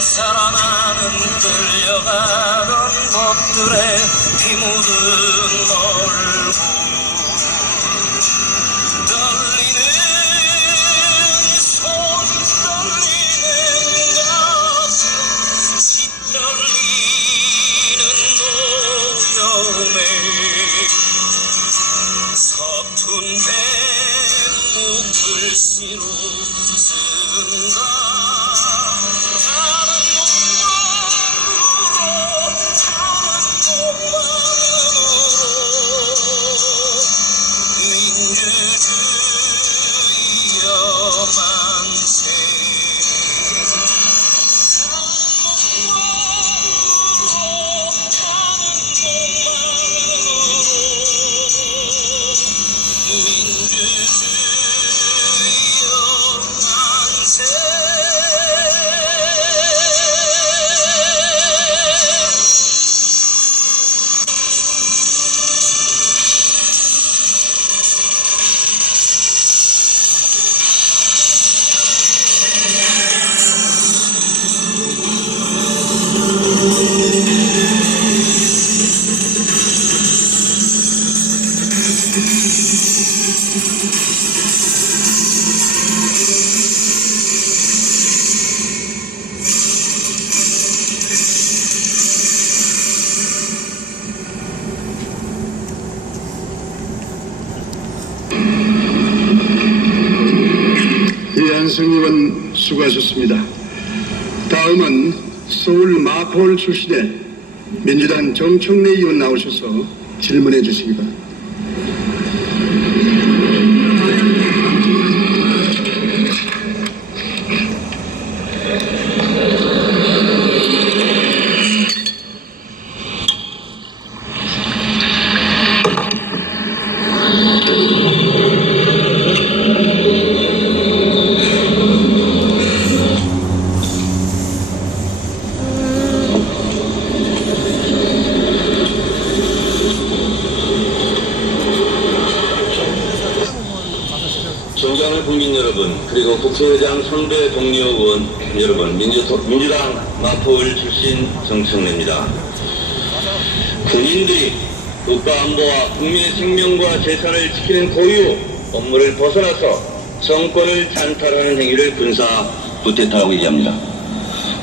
되살아나는 끌려가던 것들의 피 묻은 얼굴 떨리는 손 떨리는 가슴 시떨리는 노여움에 서툰 뱃목 글씨로 쓴다. 이한승 의원 수고하셨습니다. 다음은 서울 마포울 출신의 민주당 정청래 의원 나오셔서 질문해 주시기 바랍니다. 존경하는 국민 여러분, 그리고 국회의장 선배 동료 의원 여러분, 민주당 마포울 출신 정청래입니다. 군인들이 국가안보와 국민의 생명과 재산을 지키는 고유 업무를 벗어나서 정권을 찬탈하는 행위를 군사 쿠데타라고 얘기합니다.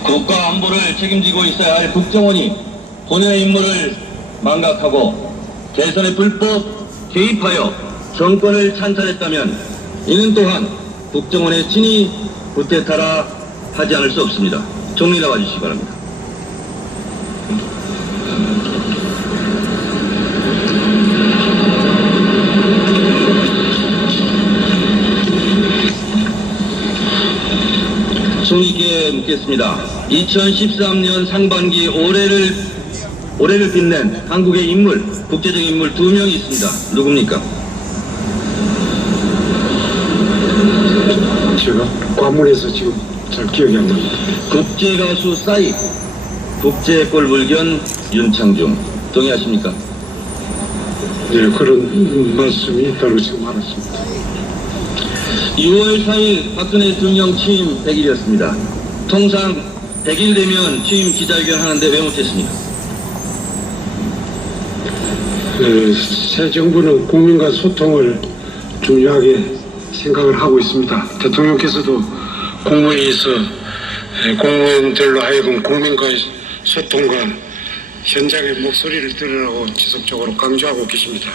국가안보를 책임지고 있어야 할 국정원이 본연의 임무를 망각하고 대선에 불법 개입하여 정권을 찬탈했다면 이는 또한 국정원의 친위 쿠데타라 하지 않을 수 없습니다. 정리 나와 주시기 바랍니다. 성의 있게 묻겠습니다. 2013년 상반기 올해를 빛낸 한국의 인물, 국제적 인물 2명이 있습니다. 누굽니까? 제가 관문에서 지금 잘 기억이 안 납니다. 국제가수 싸이, 국제골불견 윤창중. 동의하십니까? 네, 그런 말씀이 있다고 지금 알았습니다. 2월 4일 박근혜 대통령 취임 100일이었습니다. 통상 100일 되면 취임 기자회견 하는데 왜 못했습니까? 새 정부는 국민과 소통을 중요하게 생각을 하고 있습니다. 대통령께서도 국무회의에서 공무원들로 하여금 국민과의 소통과 현장의 목소리를 들으라고 지속적으로 강조하고 계십니다.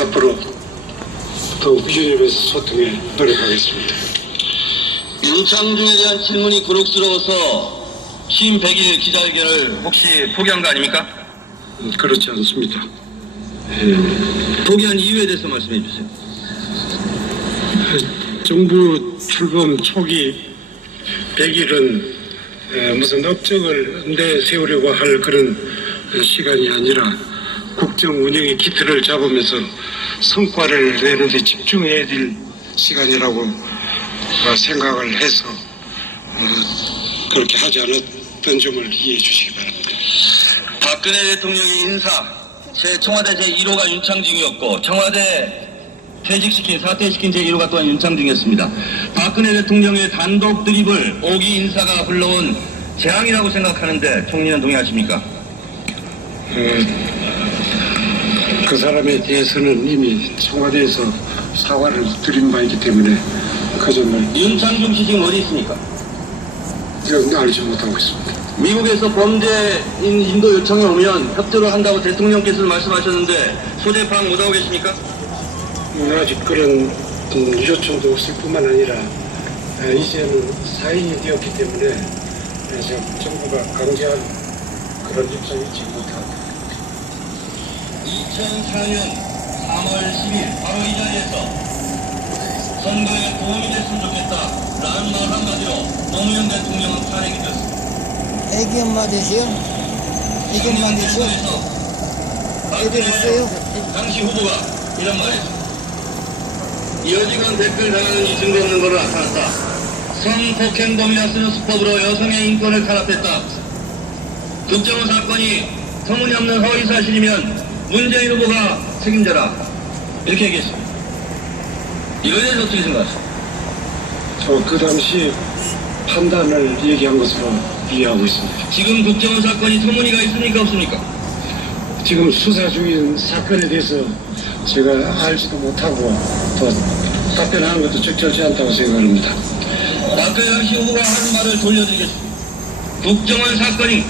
앞으로 더욱 유념해서 소통에 노력하겠습니다. 윤창중에 대한 질문이 곤혹스러워서 취임 100일 기자회견을 혹시 포기한 거 아닙니까? 그렇지 않습니다. 포기한 이유에 대해서 말씀해 주세요. 정부 출범 초기 100일은 무슨 업적을 내세우려고 할 그런 시간이 아니라 국정 운영의 기틀을 잡으면서 성과를 내는 데 집중해야 될 시간이라고 생각을 해서 그렇게 하지 않았던 점을 이해해 주시기 바랍니다. 박근혜 대통령의 인사, 청와대 제1호가 윤창중이었고 청와대 사퇴시킨 제1호가 또한 윤창중이었습니다. 박근혜 대통령의 단독 드립을 5기 인사가 불러온 재앙이라고 생각하는데 총리는 동의하십니까? 그 사람에 대해서는 이미 청와대에서 사과를 드린 바 있기 때문에 그 점을 윤창중 씨 지금 어디 있습니까? 지금 알지 못하고 있습니다. 미국에서 범죄인 인도 요청이 오면 협조를 한다고 대통령께서 말씀하셨는데 소재파악 못하고 계십니까? 아직 그런 요청도 없을 뿐만 아니라 이제는 사인이 되었기 때문에 정부가 강제할 그런 입장이 있지 못합니다. 2004년 3월 10일 바로 이 자리에서 선거에 도움이 됐으면 좋겠다 라는 말 한마디로 노무현 대통령은 탄핵이 되었습니다. 애기 엄마 되세요? 애기 엄마 되세요? 애들 있어요? 당시 후보가 이런 말했습니다. 여직원 댓글 당하는 이 증거 없는 거로 나타났다. 성폭행범이라 쓰는 수법으로 여성의 인권을 탄압했다. 국정원 사건이 터무니없는 허위사실이면 문재인 후보가 책임져라. 이렇게 얘기했습니다. 이거에 대해서 어떻게 생각하십니까? 그 당시 판단을 얘기한 것으로 이해하고 있습니다. 지금 국정원 사건이 터무니가 있습니까 없습니까? 지금 수사 중인 사건에 대해서 제가 알지도 못하고 또 답변하는 것도 적절치 않다고 생각합니다. 박근혜 당시 후보가 하는 말을 돌려드리겠습니다. 국정원 사건이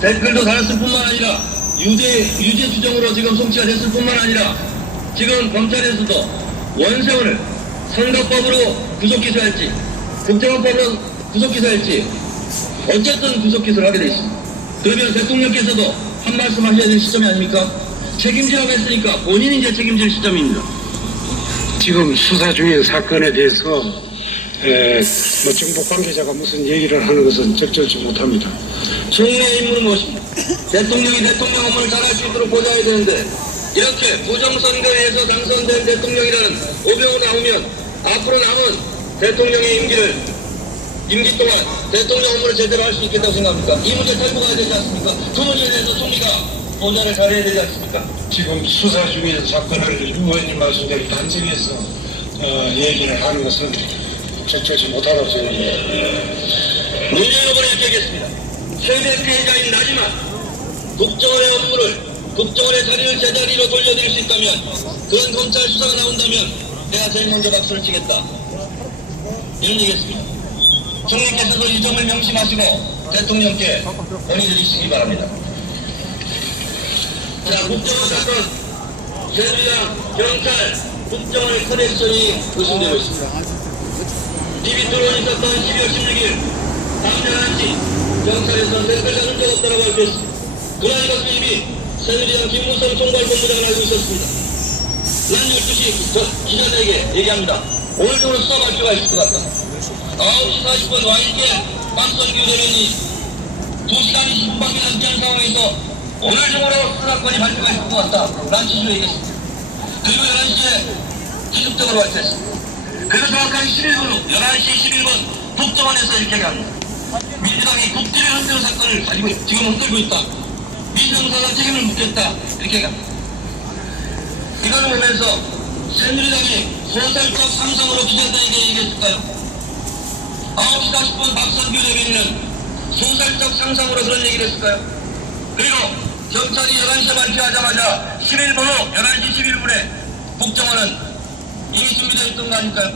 댓글도 달았을 뿐만 아니라 유죄 추정으로 지금 송치가 됐을 뿐만 아니라 지금 검찰에서도 원세훈을 선거법으로 구속기소할지 국정원법으로 구속기소할지 어쨌든 구속기소를 하게 돼 있습니다. 그러면 대통령께서도 한 말씀 하셔야 될 시점이 아닙니까? 책임지라고 했으니까 본인이 이제 책임질 시점입니다. 지금 수사 중인 사건에 대해서 정부 관계자가 무슨 얘기를 하는 것은 적절치 못합니다. 총리의 임무는 무엇입니까? 대통령이 대통령 업무를 잘할 수 있도록 보좌해야 되는데 이렇게 부정선거에서 당선된 대통령이라는 오명이 나오면 앞으로 남은 대통령의 임기 동안 대통령 업무를 제대로 할 수 있겠다고 생각합니까? 이 문제 탈고 가야 되지 않습니까? 그 문제에 대해서 총리가 보좌를 잘해야 되지 않습니까? 지금 수사 중인 사건을 의원님 말씀대로 단정해서 얘기를 하는 것은 적절치 못하다고 생각합니다. 문재인 후보는 이렇게 얘기했습니다. 최대 피해자인 나지만 국정원의 자리를 제자리로 돌려드릴 수 있다면 그런 검찰 수사가 나온다면 내가 제일 먼저 박수를 치겠다. 이런 얘기했습니다. 총리께서도 이 점을 명심하시고 대통령께 건의드리시기 바랍니다. 자, 국정원 사건, 새누리당, 경찰, 국정원의 커넥션이 의심되고 있습니다. TV 토론이 있었던 12월 16일 밤 11시 경찰에서 댓글 잡은 적 없다고 발표했습니다. 그러한 것을 이미 새누리당 김무성 총괄본부장은 알고 있었습니다. 난 12시 기자들에게 얘기합니다. 오늘 중으로 수사 발표가 있을 것 같다. 9시 40분 YK 박선규 대변인이 2시간 20분밖에 남지 않은 상황에서 오늘 중으로 수사건이 발표가 있을 것 같다. 난 취지로 얘기했습니다. 그리고 11시에 기습적으로 발표했습니다. 그리고 정확하게 11분 후 11시 11분 국정원에서 이렇게 얘기합니다. 민주당이 국기를 흔드는 사건을 가지고 지금 흔들고 있다. 민정사가 책임을 묻겠다. 이렇게 얘기합니다. 이걸 보면서 새누리당이 소설적 상상으로 기자들에게 얘기했을까요? 9시 40분 박선규 대변인은 소설적 상상으로 그런 얘기를 했을까요? 그리고 경찰이 11시에 발표하자마자 11분 후 11시 11분에 국정원은 이미 준비되어 있던 거 아닐까요?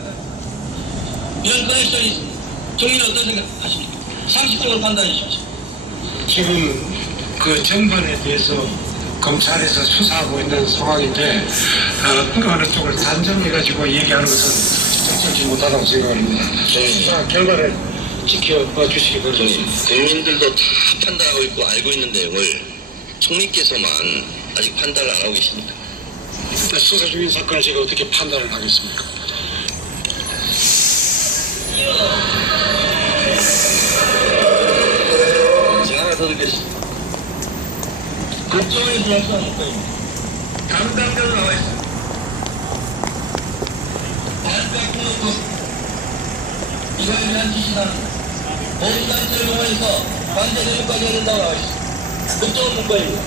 이런 커넥션이 있습니다. 총리는 어떤 생각하십니까? 상식적으로 판단해 주십시오. 지금 그 정반에 대해서 검찰에서 수사하고 있는 상황인데 어느 쪽을 단정해가지고 얘기하는 것은 적절치 못하다고 생각합니다. 수사 결과를 지켜봐 주시기 바랍니다. 국민들도 다 판단하고 있고 알고 있는 내용을 총리께서만 아직 판단을 안 하고 계십니다. 수사 중인 사건을 제가 어떻게 판단을 하겠습니까? 제가 하나 더 듣겠습니다. 국정원에서 약속한 거예요. 담당자로 나와 있습니다. 발표할 놓고 이거에 대한 지시는 보훈단체를 동원해서 반대 내용까지 해야 된다고 나와 있습니다. 국정원 문건입니다.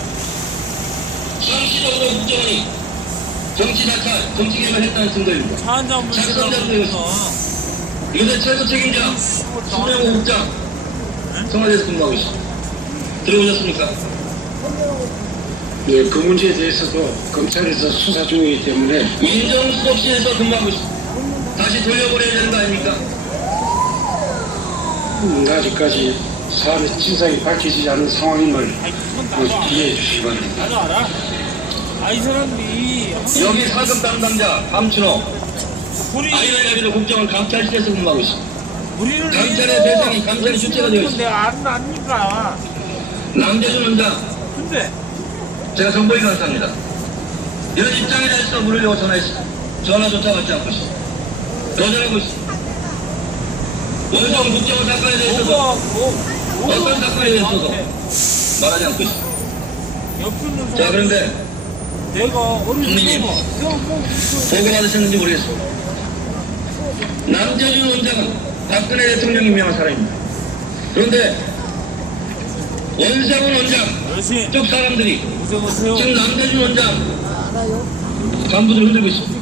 상시적으로 국정원이 정치 자찰, 정치 개발 했다는 증거입니다. 차 한잔 마시라고 이것은 최고 책임자 신명호 국장 청와대에서 근무하고 있습니다. 들어보셨습니까? 네, 그 문제에 대해서도 검찰에서 수사 중이기 때문에 민정수석실에서 근무하고 있습니다. 다시 돌려보내야 되는 거 아닙니까? 아직까지 사안의 진상이 밝혀지지 않은 상황임을 이해해 주시기 바랍니다. 나도 알아. 이 사람이 여기 사급 담당자 함춘호 우리 아이러니하게도 국정원 감찰실에서 근무하고 있습니다. 우리를 감찰의 대상이 감찰의 주체가 되어 있습니다. 내가 아니까. 남재준 원장 근데 제가 정보에 감사합니다. 이런 입장에 대해서 물으려고 전화했습니다. 전화조차 받지 않고 있습니다. 거절하고 있습니다. 원성 국정원 사건에 대해서도 어떤 사건에 대해서도 말하지 않고 있습니다. 옆에 있는 자, 그런데 내가 어느 총리님. 보고 받으셨는지 모르겠습니다. 남재준 원장은 박근혜 대통령이 임명한 사람입니다. 그런데 원상훈 원장 그렇지. 쪽 사람들이 오세요. 지금 남재준 원장 간부들 흔들고 있습니다.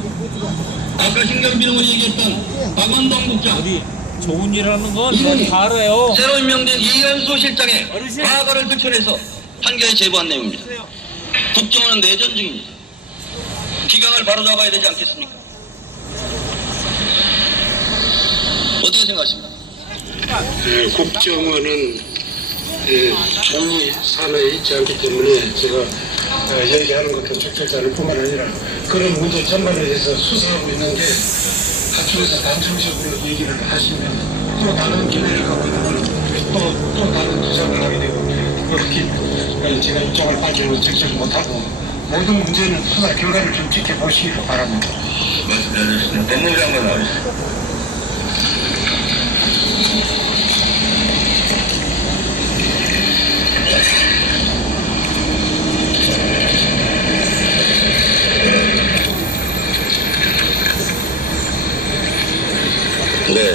아까 신경빈 의원이 얘기했던 박원동 국장 어디 좋은 일 하는 건 이분이 다 알아요. 새로 임명된 이현수 실장의 어르신. 과거를 들춰내서 판결에 제보한 내용입니다. 국정원은 내전 중입니다. 기강을 바로잡아야 되지 않겠습니까? 어떻게 생각하십니까? 국정원은 총리 산하에 있지 않기 때문에 제가 얘기하는 것도 적절치 않을 뿐만 아니라 그런 문제 전반에 대해서 수사하고 있는 게 한쪽에서 단정적으로 얘기를 하시면 또 다른 견해를 갖고 있는 또 다른 주장을 하게 되고 그렇게 제가 입장을 밝히는 건 적절히 못하고 모든 문제는 수사 결과를 좀 지켜보시기를 바랍니다. 말씀 잘 주시네요. 법무부 장관 나와주세요. 네,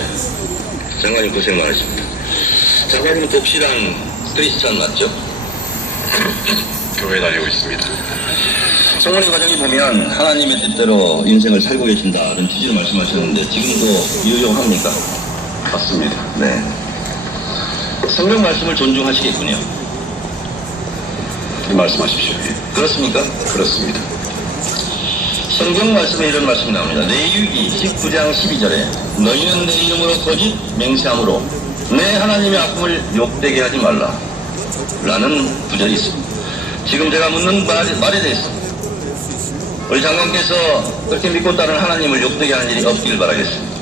장관님 고생 많으십니다. 장관님은 독실한 크리스찬 맞죠? 교회 다니고 있습니다. 성원의 과정이 보면 하나님의 뜻대로 인생을 살고 계신다는 취지로 말씀하셨는데 지금도 유효합니까? 맞습니다. 네. 성경 말씀을 존중하시겠군요. 말씀하십시오. 예. 그렇습니까? 그렇습니다. 성경 말씀에 이런 말씀이 나옵니다. 레위기 19장 12절에 너희는 내 이름으로 거짓 맹세함으로 내 하나님의 아픔을 욕되게 하지 말라 라는 구절이 있습니다. 지금 제가 묻는 말에 대해서 우리 장관께서 그렇게 믿고 따른 하나님을 욕되게 하는 일이 없기를 바라겠습니다.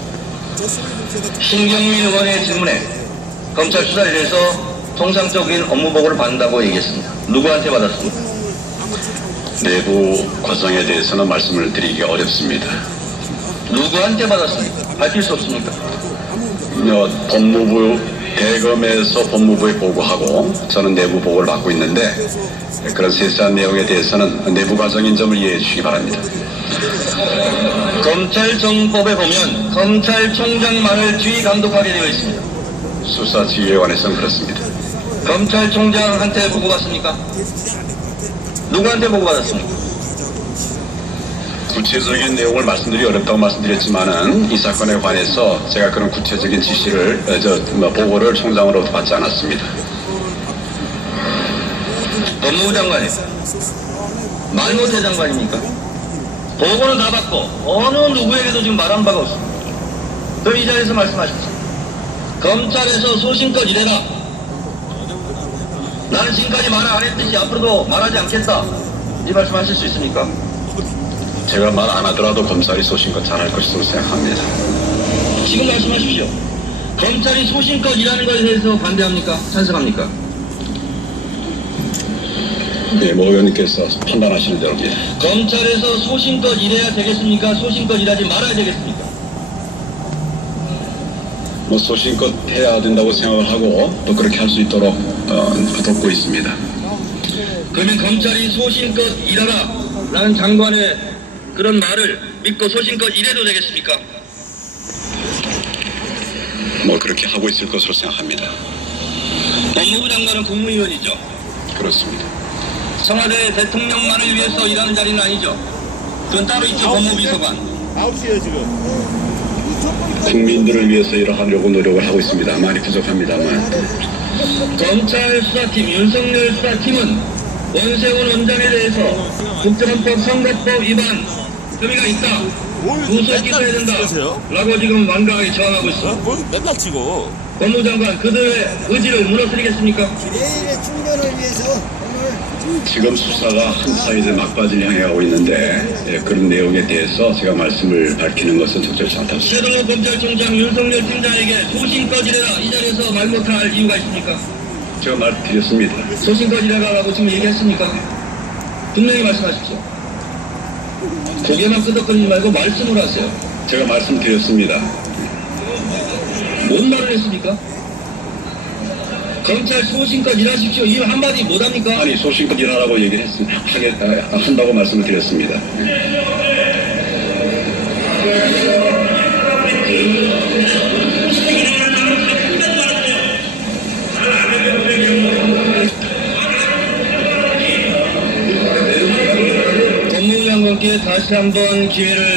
신경민 의원의 질문에 검찰 수사에 대해서 통상적인 업무 보고를 받는다고 얘기했습니다. 누구한테 받았습니까? 내부 과정에 대해서는 말씀을 드리기 어렵습니다. 누구한테 받았습니까? 밝힐 수 없습니까? 법무부 대검에서 법무부에 보고하고 저는 내부 보고를 받고 있는데 그런 세세한 내용에 대해서는 내부 과정인 점을 이해해 주시기 바랍니다. 검찰정법에 보면 검찰총장만을 지휘 감독하게 되어 있습니다. 수사지휘에 관해서는 그렇습니다. 검찰총장한테 보고 받습니까? 누구한테 보고 받았습니까? 구체적인 내용을 말씀드리기 어렵다고 말씀드렸지만은 이 사건에 관해서 제가 그런 구체적인 지시를 보고를 총장으로부터 받지 않았습니다. 법무부 장관이 말못해 장관입니까? 보고는 다 받고 어느 누구에게도 지금 말한 바가 없습니다. 그럼 이 자리에서 말씀하십시오. 검찰에서 소신껏 이래라. 나는 지금까지 말 안 했듯이 앞으로도 말하지 않겠다. 이 말씀 하실 수 있습니까? 제가 말 안 하더라도 검찰이 소신껏 잘할 것으로 생각합니다. 지금 말씀하십시오. 검찰이 소신껏 일하는 것에 대해서 반대합니까? 찬성합니까? 예, 모 의원님께서 판단하시는 대로 예. 검찰에서 소신껏 일해야 되겠습니까? 소신껏 일하지 말아야 되겠습니까? 뭐 소신껏 해야 된다고 생각을 하고 또 그렇게 할 수 있도록 돕고 있습니다. 그러면 검찰이 소신껏 일하라 라는 장관의 그런 말을 믿고 소신껏 일해도 되겠습니까? 뭐 그렇게 하고 있을 것으로 생각합니다. 법무부 장관은 국무위원이죠. 그렇습니다. 청와대 대통령만을 위해서 일하는 자리는 아니죠. 그건 따로 있죠. 법무비서관. 9시에요 지금. 국민들을 위해서 일하려고 노력을 하고 있습니다. 많이 부족합니다만. 검찰 수사팀, 윤석열 수사팀은 원세훈 원장에 대해서 국정원법 선거법 위반 혐의가 있다. 구속기소해야 된다. 라고 지금 완강하게 저항하고 있습니다. 뭘 맨날 치고. 법무장관 그들의 의지를 무너뜨리겠습니까? 내일의 충전을 위해서 오늘 지금 수사가 한 사이드 막바지를 향해 가고 있는데 예, 그런 내용에 대해서 제가 말씀을 밝히는 것은 적절치 않다고 생각합니다. 최동호 검찰총장 윤석열 팀장에게 소신껏 일해라 이 자리에서 말 못할 이유가 있습니까? 제가 말드렸습니다. 소신껏 일해라라고 지금 얘기했습니까? 분명히 말씀하십시오. 고개만 끄덕거리지 말고 말씀을 하세요. 제가 말씀드렸습니다. 뭔 말을 했습니까? 검찰 소신껏 일하십시오. 이 한마디 못합니까? 아니 소신껏 일하라고 얘기를 한다고 말씀을 드렸습니다. 법무부 장관께 다시 한번 기회를